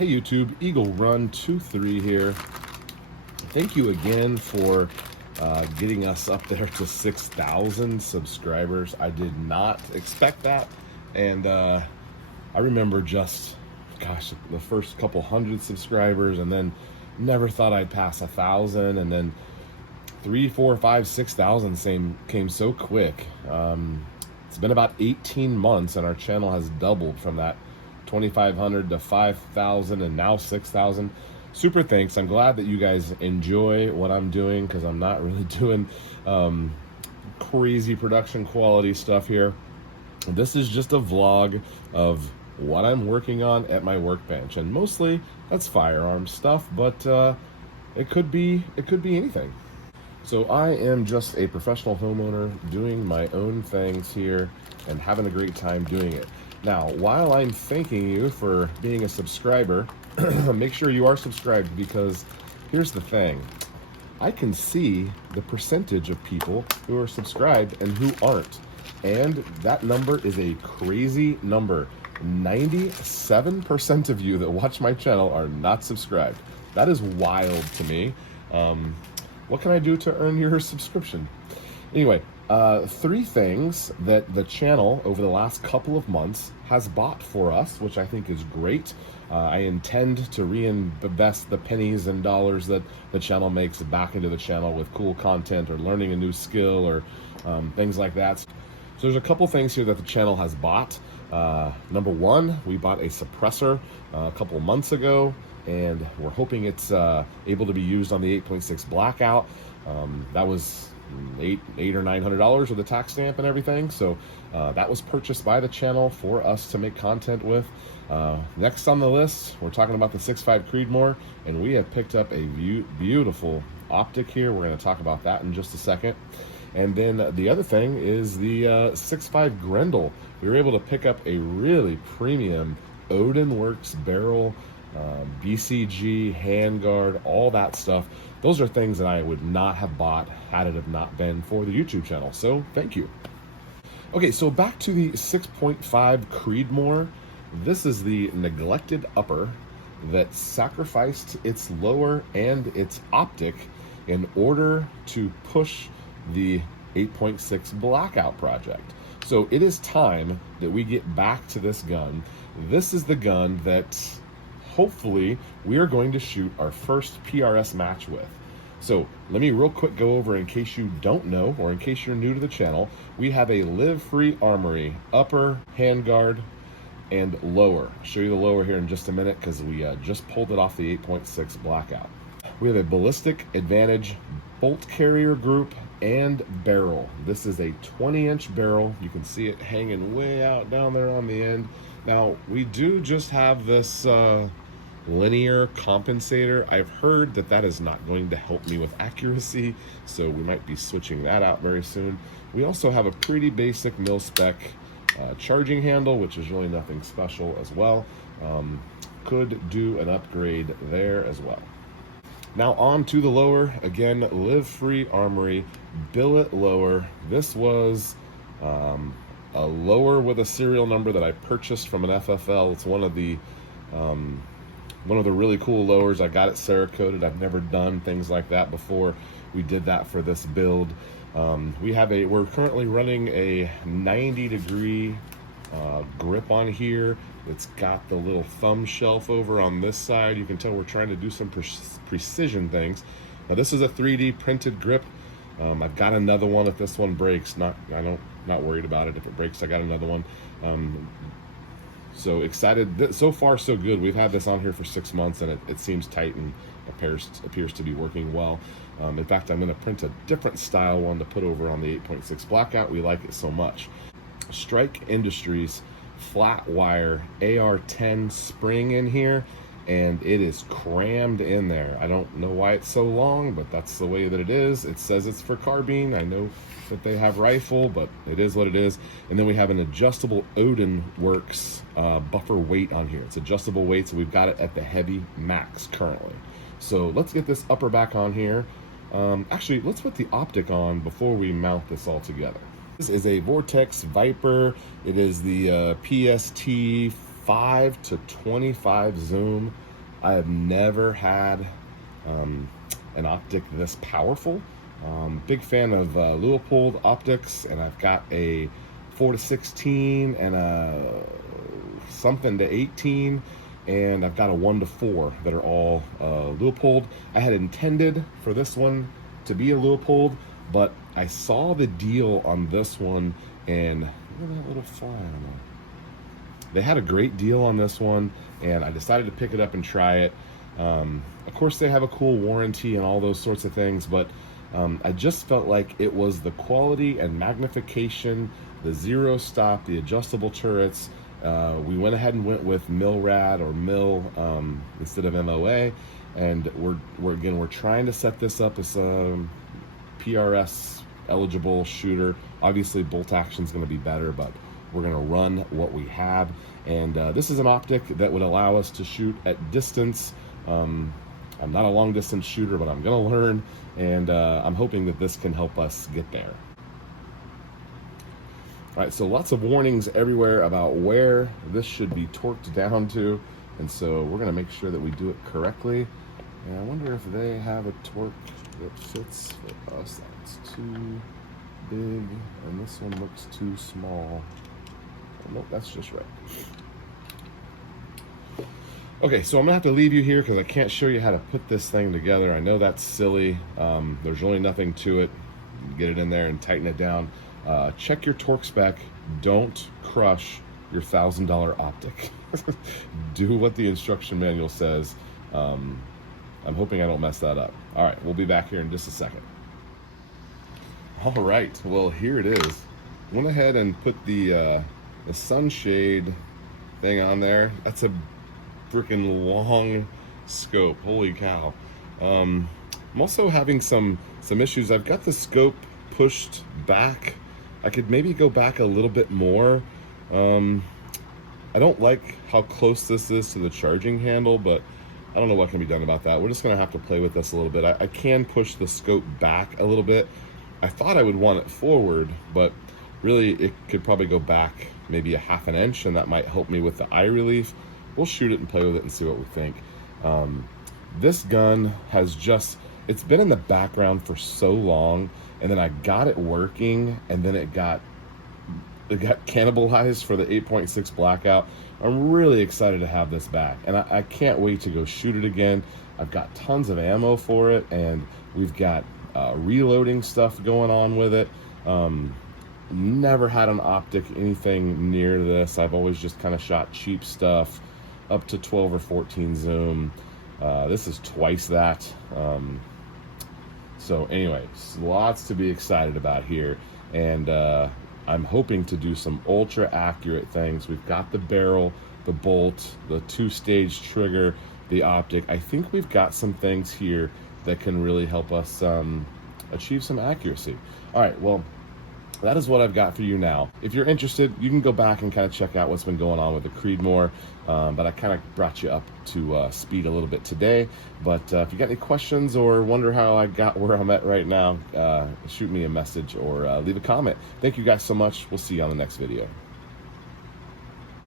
Hey YouTube, Eagle Run 23 here. Thank you again for getting us up there to 6,000 subscribers. I did not expect that, and I remember just, gosh, the first couple hundred subscribers, and then never thought I'd pass 1,000, and then 3, 4, 5, 6,000 came so quick. It's been about 18 months, and our channel has doubled from that 2,500 to 5,000 and now 6,000. Super thanks. I'm glad that you guys enjoy what I'm doing, because I'm not really doing crazy production quality stuff here. This is just a vlog of what I'm working on at my workbench, and mostly that's firearms stuff, but it could be anything. So I am just a professional homeowner doing my own things here and having a great time doing it. Now, while I'm thanking you for being a subscriber, make sure you are subscribed, because here's the thing. I can see the percentage of people who are subscribed and who aren't. And that number is a crazy number. 97% of you that watch my channel are not subscribed. That is wild to me. What can I do to earn your subscription? Anyway, 3 things that the channel over the last couple of months has bought for us, which I think is great. I intend to reinvest the pennies and dollars that the channel makes back into the channel with cool content or learning a new skill or things like that. So there's a couple things here that the channel has bought. Number 1, we bought a suppressor a couple of months ago, and we're hoping it's able to be used on the 8.6 Blackout. That was $800 or $900 with the tax stamp and everything. So that was purchased by the channel for us to make content with. Next on the list, we're talking about the 6.5 Creedmoor, and we have picked up a beautiful optic here. We're going to talk about that in just a second. And then the other thing is the 6.5 Grendel. We were able to pick up a really premium Odin Works barrel, BCG, handguard, all that stuff. Those are things that I would not have bought had it have not been for the YouTube channel. So thank you. Okay, so back to the 6.5 Creedmoor. This is the neglected upper that sacrificed its lower and its optic in order to push the 8.6 Blackout project. So it is time that we get back to this gun. This is the gun that hopefully we are going to shoot our first PRS match with. So let me real quick go over, in case you don't know, or in case you're new to the channel, we have a Live Free Armory upper, handguard, and lower. I'll show you the lower here in just a minute, because we just pulled it off the 8.6 Blackout. We have a Ballistic Advantage bolt carrier group and barrel. This is a 20-inch barrel. You can see it hanging way out down there on the end. Now, we do just have this linear compensator. I've heard that that is not going to help me with accuracy, so we might be switching that out very soon. We also have a pretty basic mil-spec charging handle, which is really nothing special as well. Could do an upgrade there as well. Now on to the lower. Again, Live Free Armory billet lower. This was a lower with a serial number that I purchased from an FFL. It's one of the really cool lowers. I got it Cerakoted. I've never done things like that before. We did that for this build. We're currently running a 90-degree grip on here. It's got the little thumb shelf over on this side. You can tell we're trying to do some precision things. Now this is a 3D printed grip. I've got another one if this one breaks. Not worried about it. If it breaks, I got another one. So excited. So far, so good. We've had this on here for 6 months, and it seems tight and appears to be working well. In fact, I'm going to print a different style one to put over on the 8.6 Blackout. We like it so much. Strike Industries flat wire AR-10 spring in here, and it is crammed in there. I don't know why it's so long, but that's the way that it is. It says it's for carbine. I know that they have rifle, but it is what it is. And then we have an adjustable Odin Works buffer weight on here. It's adjustable weight, so we've got it at the heavy max currently. So let's get this upper back on here. Actually, let's put the optic on before we mount this all together. This is a Vortex Viper. It is the PST 5 to 25 zoom. I have never had an optic this powerful. Big fan of Leupold optics, and I've got a 4-16 and a something to 18, and I've got a 1-4 that are all Leupold. I had intended for this one to be a Leupold, but I saw the deal on this one, and look at that little fly on there. They had a great deal on this one, and I decided to pick it up and try it. Of course, they have a cool warranty and all those sorts of things, but I just felt like it was the quality and magnification, the zero stop, the adjustable turrets. We went ahead and went with MILRAD or MIL instead of MOA, and we're trying to set this up as a PRS eligible shooter. Obviously, bolt action is going to be better, but we're going to run what we have, and this is an optic that would allow us to shoot at distance. I'm not a long distance shooter, but I'm going to learn, and I'm hoping that this can help us get there. All right, so lots of warnings everywhere about where this should be torqued down to, and so we're going to make sure that we do it correctly. And I wonder if they have a torque that fits for us. That's too big, and this one looks too small. Oh, nope, that's just right. Okay, so I'm gonna have to leave you here because I can't show you how to put this thing together. I know that's silly. There's really nothing to it. Get it in there and tighten it down. Check your torque spec. Don't crush your $1,000 optic. Do what the instruction manual says. I'm hoping I don't mess that up. All right, we'll be back here in just a second. All right, well, here it is. Went ahead and put the sunshade thing on there. That's a freaking long scope. Holy cow. I'm also having some issues. I've got the scope pushed back. I could maybe go back a little bit more. I don't like how close this is to the charging handle, but I don't know what can be done about that. We're just gonna have to play with this a little bit. I can push the scope back a little bit. I thought I would want it forward, but really it could probably go back maybe a ½ an inch, and that might help me with the eye relief. We'll shoot it and play with it and see what we think. This gun has it's been in the background for so long, and then I got it working, and then it got cannibalized for the 8.6 blackout. I'm really excited to have this back, and I can't wait to go shoot it again. I've got tons of ammo for it, and we've got reloading stuff going on with it. Never had an optic anything near to this. I've always just kind of shot cheap stuff up to 12 or 14 zoom. This is twice that. So anyway, lots to be excited about here, and I'm hoping to do some ultra accurate things. We've got the barrel, the bolt, the 2-stage trigger, the optic. I think we've got some things here that can really help us achieve some accuracy. All right, well, that is what I've got for you now. If you're interested, you can go back and kind of check out what's been going on with the Creedmoor, but I kind of brought you up to speed a little bit today. But if you got any questions or wonder how I got where I'm at right now, shoot me a message or leave a comment. Thank you guys so much. We'll see you on the next video.